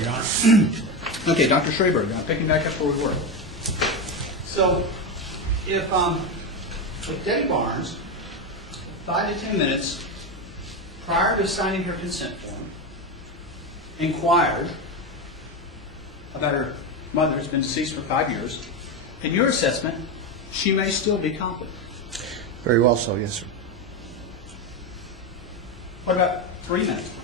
Your Honor. Okay, Dr. Shraberg, picking back up where we were. So, if Debbie Barnes, 5 to 10 minutes prior to signing her consent form, inquired about her mother who's been deceased for 5 years, in your assessment, she may still be competent. Very well so, yes, sir. What about 3 minutes before?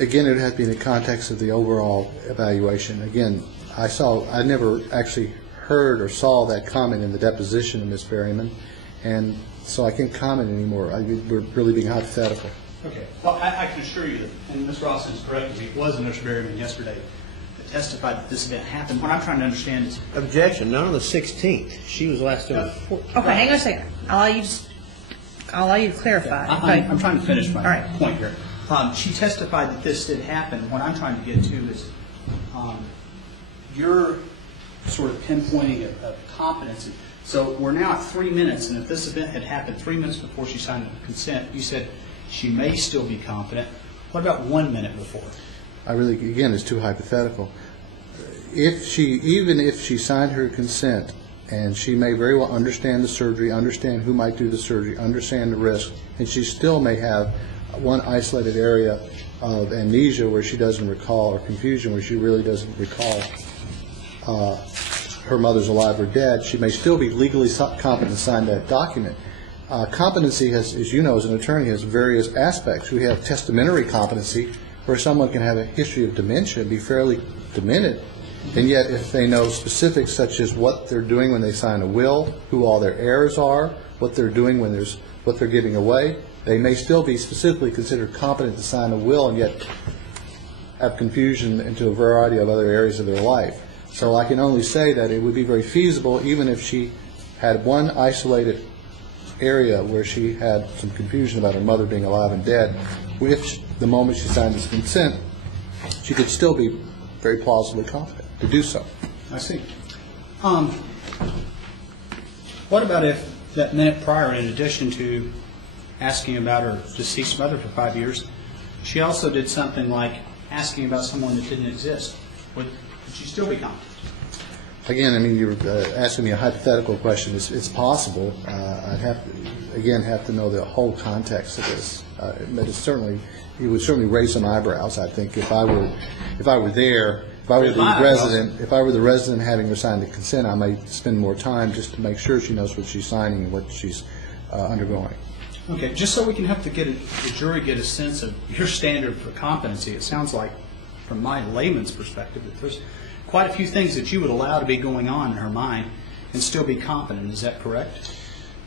Again, it would have to be in the context of the overall evaluation. Again, I never actually heard or saw that comment in the deposition of Ms. Berryman, and so I can't comment anymore. We're really being hypothetical. Okay. Well, I can assure you that, and Ms. Rawson is correct, it was Ms. Berryman yesterday that testified that this event happened. What I'm trying to understand is... Objection, not on the 16th. She was last on the 14th. Okay, hang on a second. I'll allow you to clarify. I'm trying to finish my point here. She testified that this did happen. What I'm trying to get to is you're sort of pinpointing a competency. So we're now at 3 minutes, and if this event had happened 3 minutes before she signed the consent, you said she may still be competent. What about 1 minute before? Again, it's too hypothetical. Even if she signed her consent, and she may very well understand the surgery, understand who might do the surgery, understand the risk, and she still may have one isolated area of amnesia where she doesn't recall, or confusion where she really doesn't recall her mother's alive or dead, she may still be legally competent to sign that document. Competency, as you know, as an attorney, has various aspects. We have testamentary competency, where someone can have a history of dementia and be fairly demented, and yet if they know specifics such as what they're doing when they sign a will, who all their heirs are, what they're doing when what they're giving away, they may still be specifically considered competent to sign a will and yet have confusion into a variety of other areas of their life. So I can only say that it would be very feasible, even if she had one isolated area where she had some confusion about her mother being alive and dead, which the moment she signed this consent, she could still be very plausibly competent to do so. I see. What about if that minute prior, in addition to asking about her deceased mother for 5 years, she also did something like asking about someone that didn't exist? Would she still be competent? Again, I mean, you're asking me a hypothetical question. It's possible. I'd have to know the whole context of this. But it's certainly, it would certainly raise some eyebrows, I think, if I were there. If I were the resident having her sign the consent, I might spend more time just to make sure she knows what she's signing and what she's undergoing. Okay, just so we can have to get the jury get a sense of your standard for competency, it sounds like, from my layman's perspective, that there's quite a few things that you would allow to be going on in her mind and still be competent. Is that correct?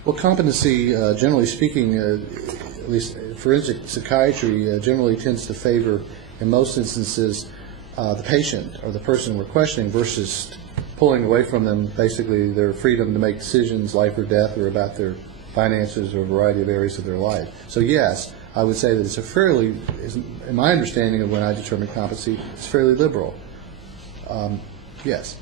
Well, competency, generally speaking, at least forensic psychiatry, generally tends to favor, in most instances, the patient or the person we're questioning versus pulling away from them basically their freedom to make decisions, life or death, or about their finances or a variety of areas of their life. So yes, I would say that it's a fairly, in my understanding of when I determine competency, it's fairly liberal. Yes.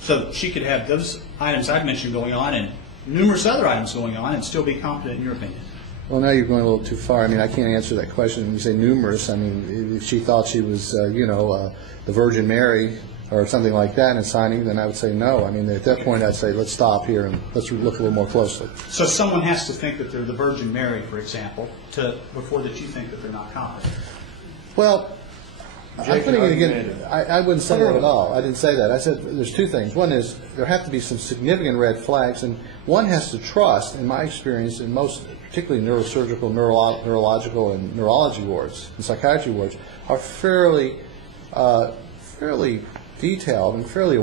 So she could have those items I've mentioned going on and numerous other items going on and still be competent in your opinion? Well, now you're going a little too far. I mean, I can't answer that question. When you say numerous, I mean, if she thought she was, the Virgin Mary or something like that in signing, then I would say no. I mean, at that point, I'd say let's stop here and let's look a little more closely. So someone has to think that they're the Virgin Mary, for example, before that you think that they're not competent. Well, I'm putting it again. I wouldn't say that at all. I didn't say that. I said there's two things. One is there have to be some significant red flags, and one has to trust, in my experience, in most, particularly neurosurgical, neurological, and neurology wards and psychiatry wards, are fairly detailed and fairly